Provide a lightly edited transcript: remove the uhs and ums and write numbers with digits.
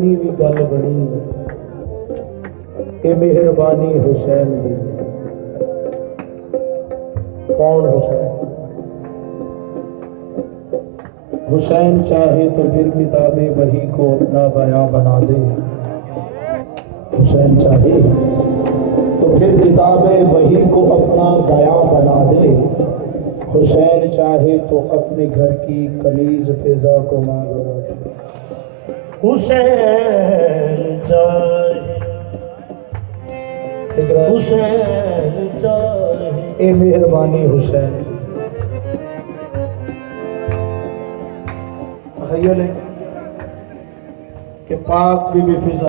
जिन्नी भी गल बनी ये मेहरबानी हुसैन दी। कौन हुसैन? हुसैन चाहे तो फिर किताबे वही को अपना बयां बना दे। हुसैन चाहे तो फिर किताबे वही को अपना बयां बना दे। हुसैन चाहे तो अपने घर की कमीज फिजा को मां बना दे। हुसैन चाहे, हुसैन चाहे, ए मेहरबानी हुसैन कि पाक भी फिजा